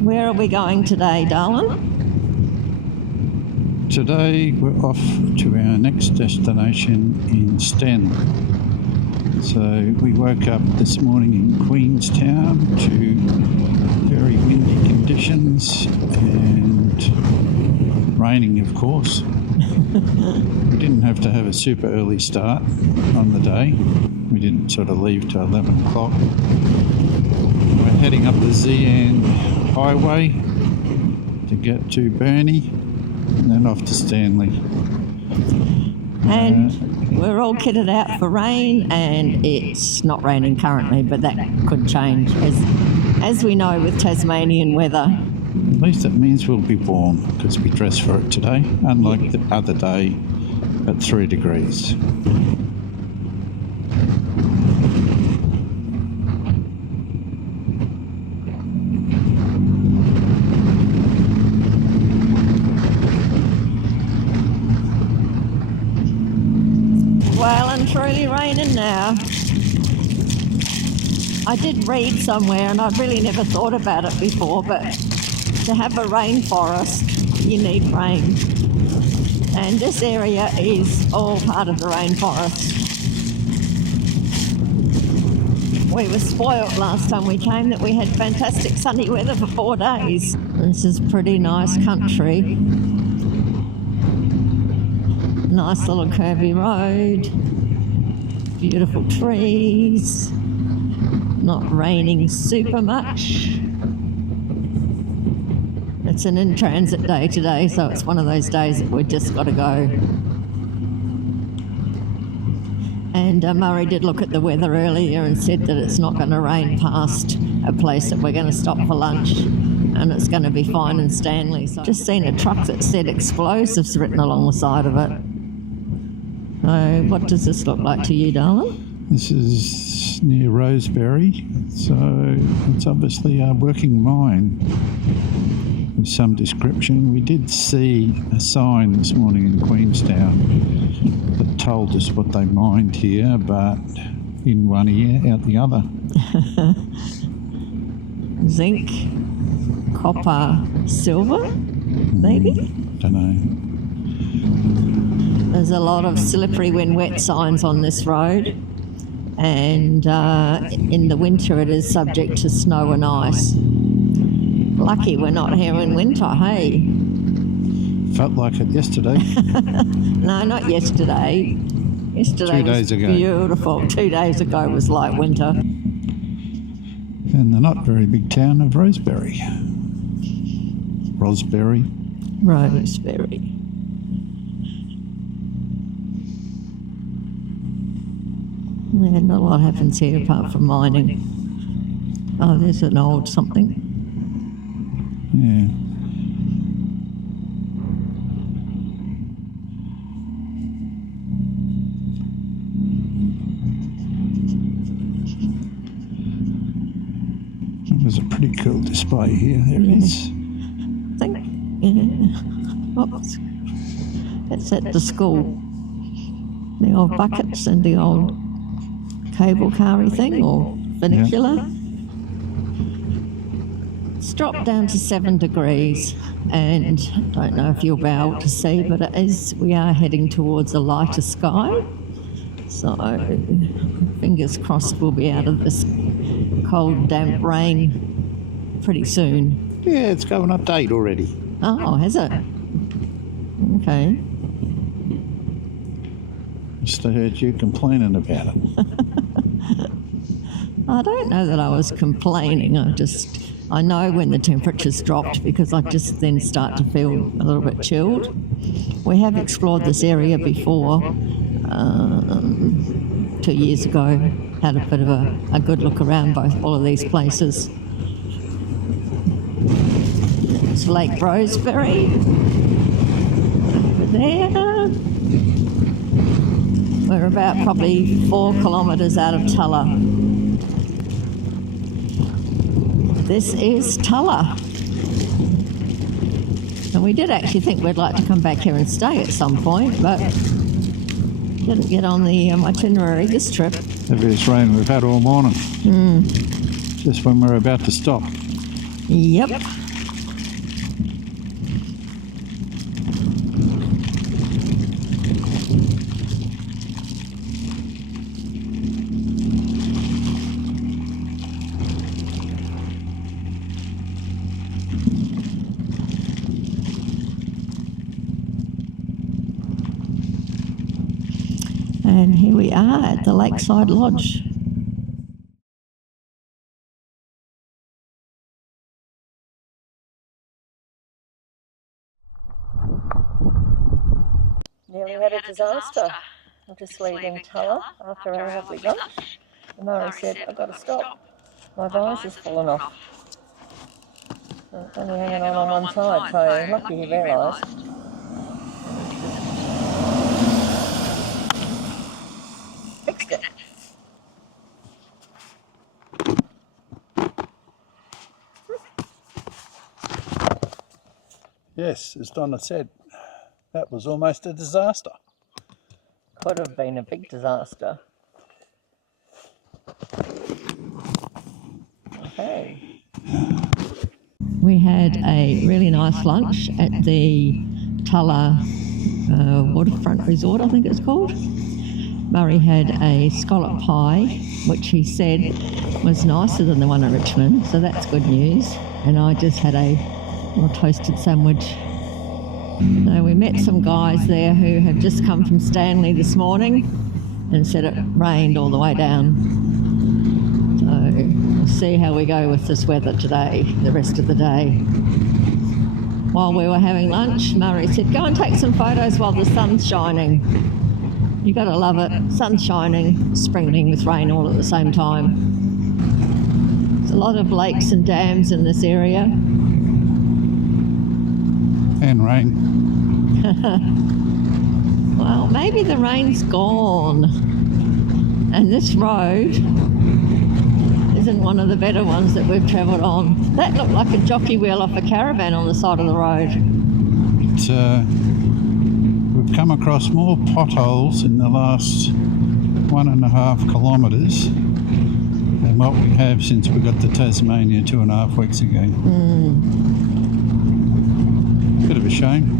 Where are we going today, darling? Today we're off to our next destination in Stanley. So we woke up this morning in Queenstown to very windy conditions and raining, of course. We didn't have to have a super early start on the day. We didn't sort of leave till 11 o'clock. We're heading up the ZN highway to get to Burnie and then off to Stanley. And we're all kitted out for rain, and it's not raining currently, but that could change as we know with Tasmanian weather. At least it means we'll be warm because we dressed for it today, unlike the other day at 3 degrees. Well and truly raining now. I did read somewhere, and I'd really never thought about it before, but to have a rainforest, you need rain. And this area is all part of the rainforest. We were spoilt last time we came that we had fantastic sunny weather for 4 days. This is pretty nice country. Nice little curvy road, beautiful trees, not raining super much. It's an in-transit day today, so it's one of those days that we've just got to go. And Murray did look at the weather earlier and said that it's not going to rain past a place that we're going to stop for lunch, and it's going to be fine in Stanley. So just seen a truck that said explosives written along the side of it. So what does this look like to you, darling? This is near Rosebery, so it's obviously a working mine of some description. We did see a sign this morning in Queenstown that told us what they mined here, but in one ear, out the other. Zinc, copper, silver, maybe? Don't know. There's a lot of slippery when wet signs on this road, and in the winter it is subject to snow and ice. Lucky we're not here in winter, hey? Felt like it yesterday. No, not yesterday. Yesterday 2 days was ago. Beautiful. 2 days ago was like winter. In the not very big town of Rosebery. Rosebery. Yeah, not a lot happens here apart from mining. Oh, there's an old something. Yeah. There's a pretty cool display here. There it is. I think, yeah. Oops. That's at the school. The old buckets and the old cable car-y thing, or funicular. Yeah. It's dropped down to 7 degrees, and I don't know if you'll be able to see, but we are heading towards a lighter sky. So fingers crossed we'll be out of this cold, damp rain pretty soon. Yeah, it's going up to 8 already. Oh, has it? Okay. Just heard you complaining about it. I don't know that I was complaining. I know when the temperature's dropped because I just then start to feel a little bit chilled. We have explored this area before. 2 years ago, had a bit of a good look around all of these places. It's Lake Rosebery over there. We're about probably 4 kilometres out of Tulla. This is Tulla. And we did actually think we'd like to come back here and stay at some point, but didn't get on the itinerary this trip. Heaviest rain we've had all morning. Just when we're about to stop. Yep. And here we are at the Lakeside Lodge. Nearly had a disaster. I'm just leaving Tulla after our lovely lunch. And Murray said, I've got to stop. My visor's fallen off. So it's only hanging on one side, so lucky he realised. Fixed it. Yes, as Donna said, that was almost a disaster. Could have been a big disaster. Okay. We had a really nice lunch at the Tulla Waterfront Resort, I think it's called. Murray had a scallop pie, which he said was nicer than the one at Richmond, so that's good news. And I just had a little toasted sandwich. So we met some guys there who have just come from Stanley this morning and said it rained all the way down. So we'll see how we go with this weather today, the rest of the day. While we were having lunch, Murray said, go and take some photos while the sun's shining. You got to love it. Sun's shining, sprinkling with rain all at the same time. There's a lot of lakes and dams in this area. And rain. Well, maybe the rain's gone. And this road isn't one of the better ones that we've travelled on. That looked like a jockey wheel off a caravan on the side of the road. We've come across more potholes in the last 1.5 kilometres than what we have since we got to Tasmania 2.5 weeks ago. Bit of a shame.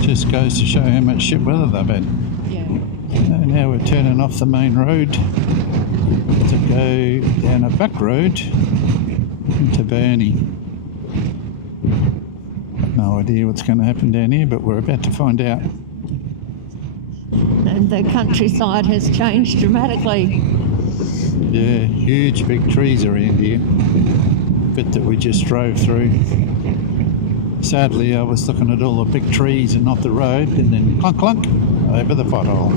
Just goes to show how much shit weather they've had. Yeah. Now we're turning off the main road to go down a back road into Burnie. Got no idea what's going to happen down here, but we're about to find out. And the countryside has changed dramatically. Yeah, huge big trees around here. Bit that we just drove through. Sadly, I was looking at all the big trees and not the road, and then clunk clunk over the pothole.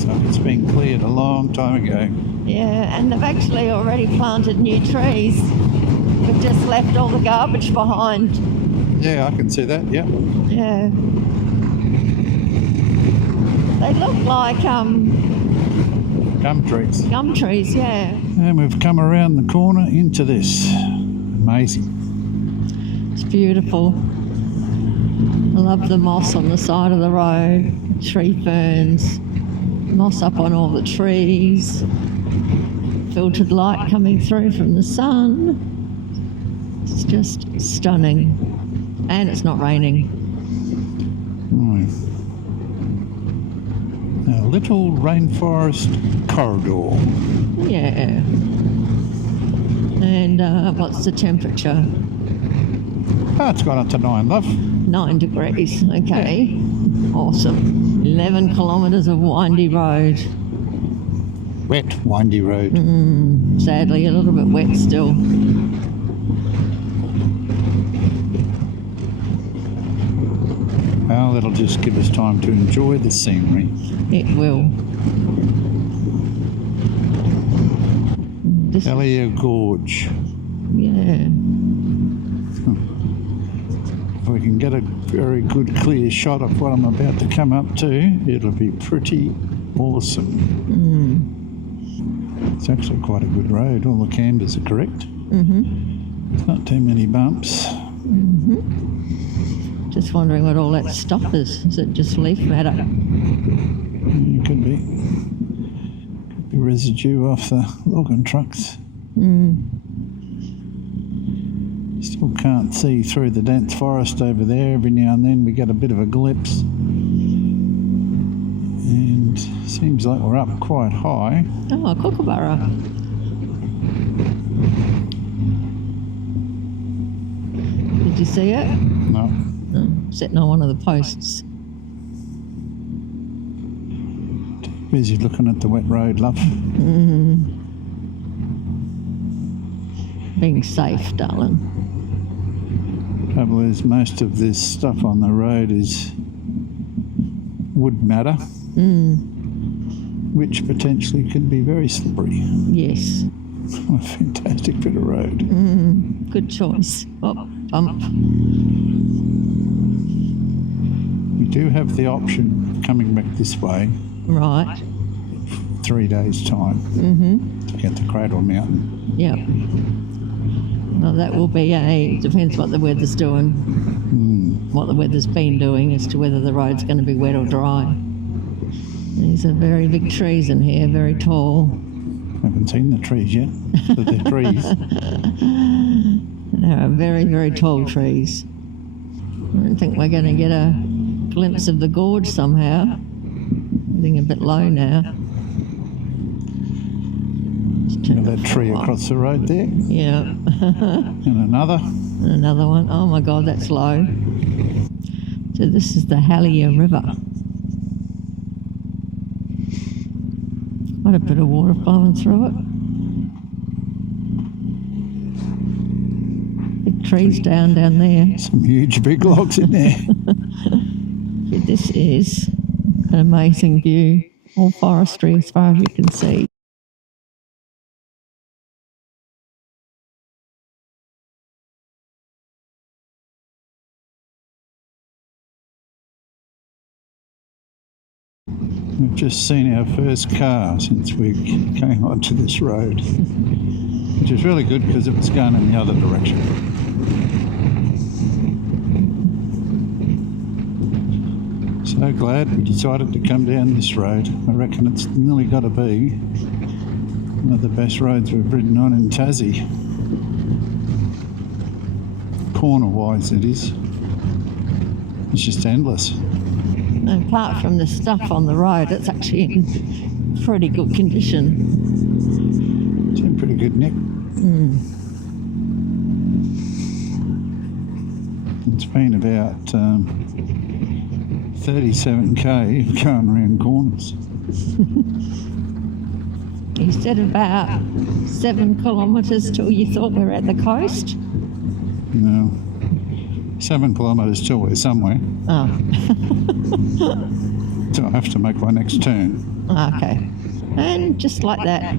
So it's been cleared a long time ago. Yeah, and they've actually already planted new trees. We've just left all the garbage behind. Yeah, I can see that, yeah. Yeah. They look like Gum trees. gum trees, yeah. And we've come around the corner into this. Amazing. It's beautiful. I love the moss on the side of the road, tree ferns, moss up on all the trees, filtered light coming through from the sun. It's just stunning. And it's not raining. A little rainforest corridor. Yeah. And what's the temperature? Oh, it's gone up to 9, love. 9 degrees. Okay. Awesome. 11 kilometres of windy road. Wet, windy road. Sadly, a little bit wet still. Well, that'll just give us time to enjoy the scenery. It will. Elio Gorge. Yeah. If we can get a very good clear shot of what I'm about to come up to, it'll be pretty awesome. It's actually quite a good road. All the cambers are correct. There's not too many bumps. Just wondering what all that stuff is. Is it just leaf matter? Could be. Could be residue off the logging trucks. Still can't see through the dense forest over there. Every now and then we get a bit of a glimpse. And seems like we're up quite high. Oh, a kookaburra. Did you see it? No. Sitting on one of the posts. Busy looking at the wet road, love. Being safe, darling. Trouble is, most of this stuff on the road is wood matter, which potentially could be very slippery. Yes. A fantastic bit of road. Good choice. Oh, bump. We do have the option of coming back this way Right. 3 days' time to get to Cradle Mountain. Yep. Well, that will be depends what the weather's doing, what the weather's been doing as to whether the road's going to be wet or dry. These are very big trees in here, very tall. Haven't seen the trees yet, but they're trees. They are very, very tall trees. I don't think we're going to get a glimpse of the gorge somehow. Getting a bit low now. That tree across the road there. Yeah. And another. And another one. Oh my God, that's low. So this is the Hallier River. Quite a bit of water flowing through it. Big trees down there. Some huge big logs in there. But this is an amazing view. All forestry as far as you can see. We've just seen our first car since we came onto this road, which is really good because it was going in the other direction. So glad we decided to come down this road. I reckon it's nearly got to be one of the best roads we've ridden on in Tassie. Corner-wise it is. It's just endless. And apart from the stuff on the road, it's actually in pretty good condition. It's in pretty good nick. It's been about 37k going around corners. You said about 7 kilometres till you thought we were at the coast? No. 7 kilometres till we're somewhere. Oh. So I have to make my next turn. Okay. And just like that,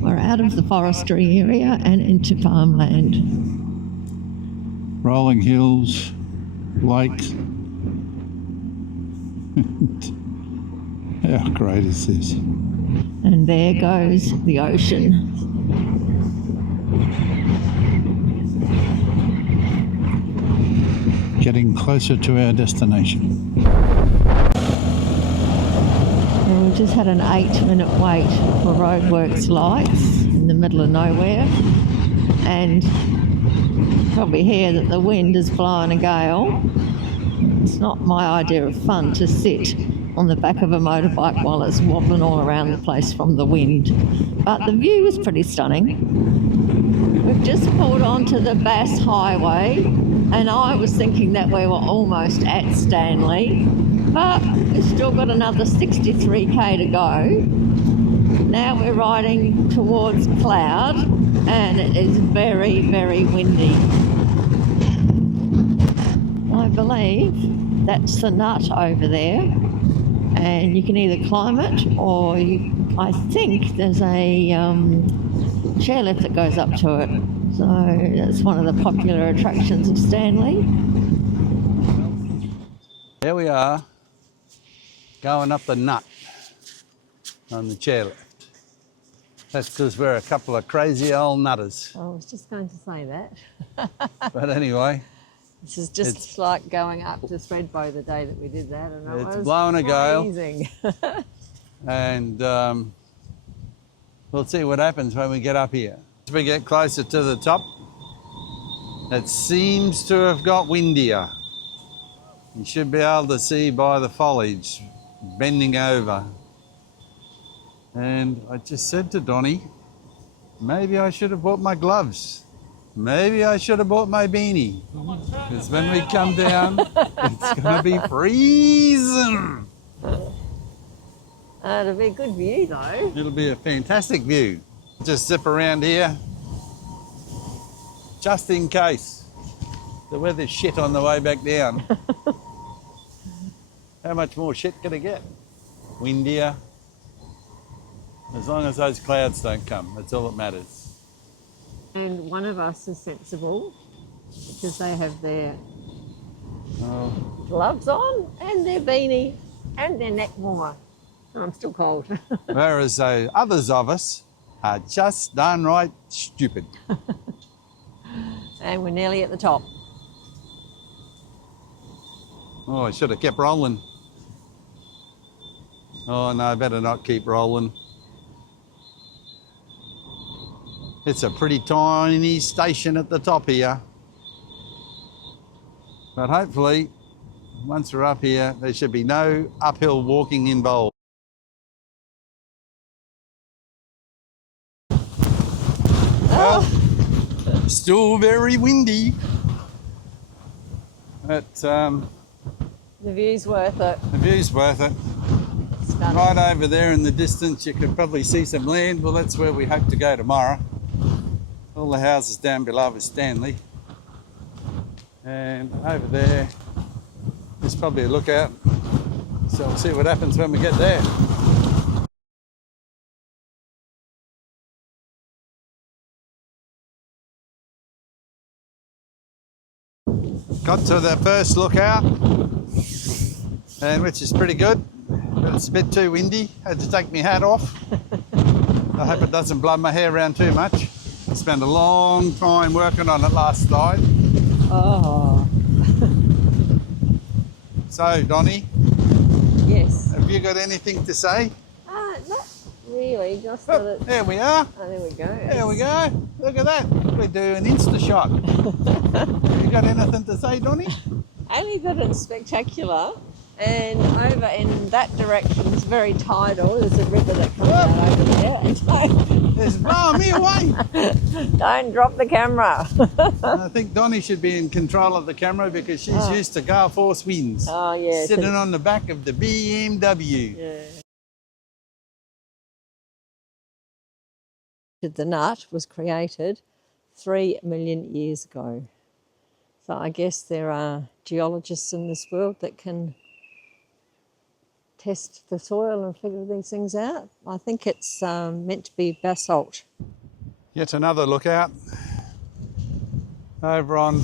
we're out of the forestry area and into farmland. Rolling hills, lakes. How great is this? And there goes the ocean. Getting closer to our destination. And we just had an 8-minute wait for roadworks lights in the middle of nowhere. And you probably hear that the wind is blowing a gale. It's not my idea of fun to sit on the back of a motorbike while it's wobbling all around the place from the wind. But the view is pretty stunning. We've just pulled onto the Bass Highway, and I was thinking that we were almost at Stanley, but we've still got another 63k to go. Now we're riding towards Cloud, and it is very, very windy. I believe that's the nut over there, and you can either climb it or I think there's a chairlift that goes up to it. So that's one of the popular attractions of Stanley. Here we are, going up the nut on the chairlift. That's because we're a couple of crazy old nutters. I was just going to say that. But anyway, This is just like going up to Thredbo the day that we did that, and it it's was blowing a gale. amazing. And we'll see what happens when we get up here. As we get closer to the top, it seems to have got windier. You should be able to see by the foliage bending over. And I just said to Donnie, maybe I should have bought my gloves. Maybe I should have bought my beanie. Because when we come down, it's going to be freezing. It'll be a good view though. It'll be a fantastic view. Just zip around here, just in case the weather's shit on the way back down. How much more shit can it get? Windier. As long as those clouds don't come, that's all that matters. And one of us is sensible because they have their gloves on and their beanie and their neck warmer. I'm still cold. Whereas the others of us are just downright stupid. And we're nearly at the top. Oh, I should have kept rolling. Oh no, I better not keep rolling. It's a pretty tiny station at the top here. But hopefully, once we're up here, there should be no uphill walking involved. Well, still very windy. But The view's worth it. the view's worth it. Stunning. Right over there in the distance, you could probably see some land. Well, that's where we hope to go tomorrow. All the houses down below is Stanley. And over there is probably a lookout. So we'll see what happens when we get there. Got to the first lookout, and which is pretty good, but it's a bit too windy. Had to take my hat off. I hope it doesn't blow my hair around too much. I spent a long time working on it last night. Oh. So, Donnie, Yes. have you got anything to say? Not really, just Oh, that it's... there we are. Oh, there we go. There we go. Look at that. We do an Insta shot. You got anything to say, Donnie? Only good and spectacular. And over in that direction is very tidal. There's a river that comes out over there. And It's blowing me away. don't drop the camera. I think Donnie should be in control of the camera because she's used to gale force winds. Oh, yeah. Sitting on the back of the BMW. Yeah. The nut was created 3 million years ago. So I guess there are geologists in this world that can test the soil and figure these things out. I think it's meant to be basalt. Yet another lookout over on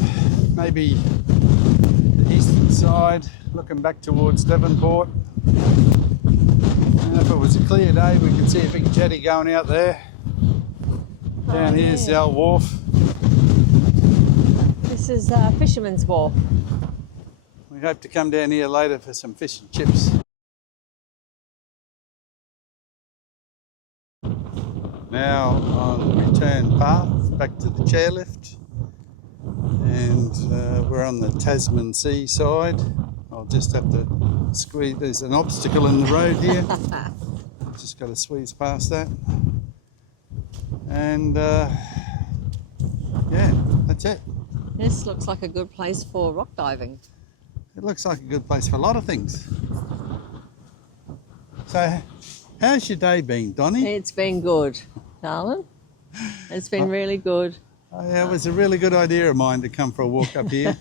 maybe the eastern side, looking back towards Devonport. And if it was a clear day, we could see a big jetty going out there. Down here's the old wharf. This is Fisherman's Wharf. We hope to come down here later for some fish and chips. Now on return path back to the chairlift, and we're on the Tasman Sea side. I'll just have to squeeze, there's an obstacle in the road here. Just got to squeeze past that. And yeah, that's it. This looks like a good place for rock diving. It looks like a good place for a lot of things. So, how's your day been, Donnie? It's been good, darling. It's been really good. Yeah, it was a really good idea of mine to come for a walk up here.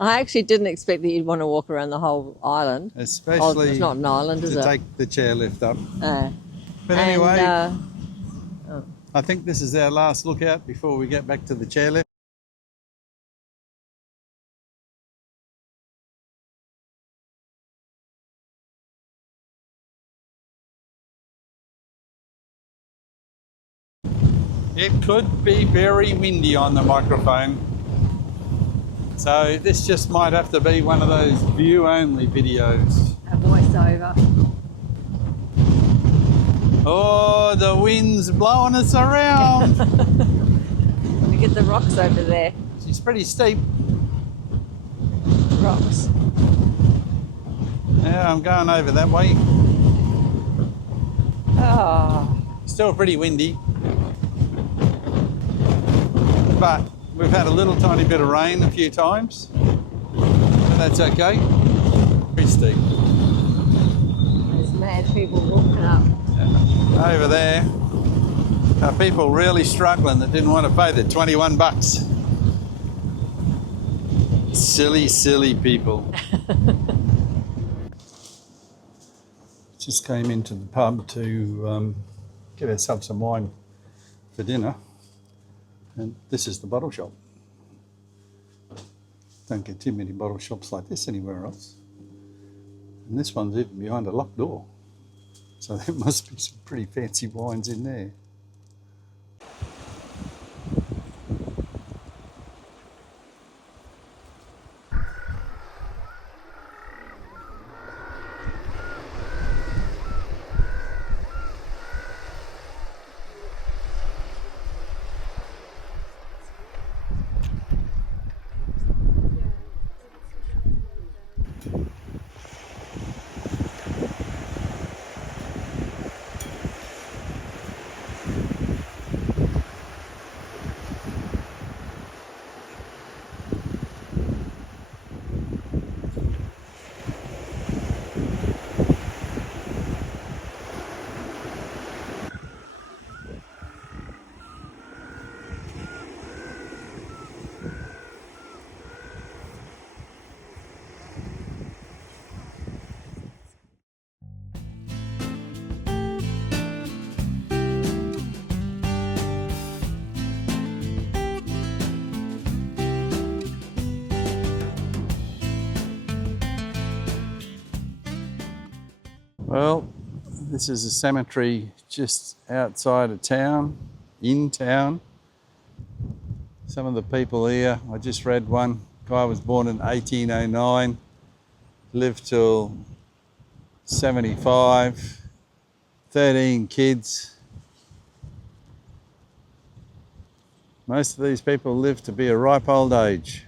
I actually didn't expect that you'd want to walk around the whole island. Especially it's not an island, is to it? take the chairlift up. But But anyway, I think this is our last lookout before we get back to the chairlift. It could be very windy on the microphone. So this just might have to be one of those view-only videos. a voiceover. Oh, the wind's blowing us around. Look at the rocks over there. She's pretty steep. Rocks. Yeah, I'm going over that way. Oh, Still pretty windy. But we've had a little tiny bit of rain a few times. But that's okay. Pretty steep. there's man had people walking up. Over there are people really struggling that didn't want to pay the 21 bucks. Silly, silly people. Just came into the pub to get ourselves some wine for dinner, and this is the bottle shop. Don't get too many bottle shops like this anywhere else. And this one's even behind a locked door, so there must be some pretty fancy wines in there. Well, this is a cemetery just outside of town, in town. Some of the people here, I just read one guy was born in 1809, lived till 75, 13 kids. Most of these people live to be a ripe old age.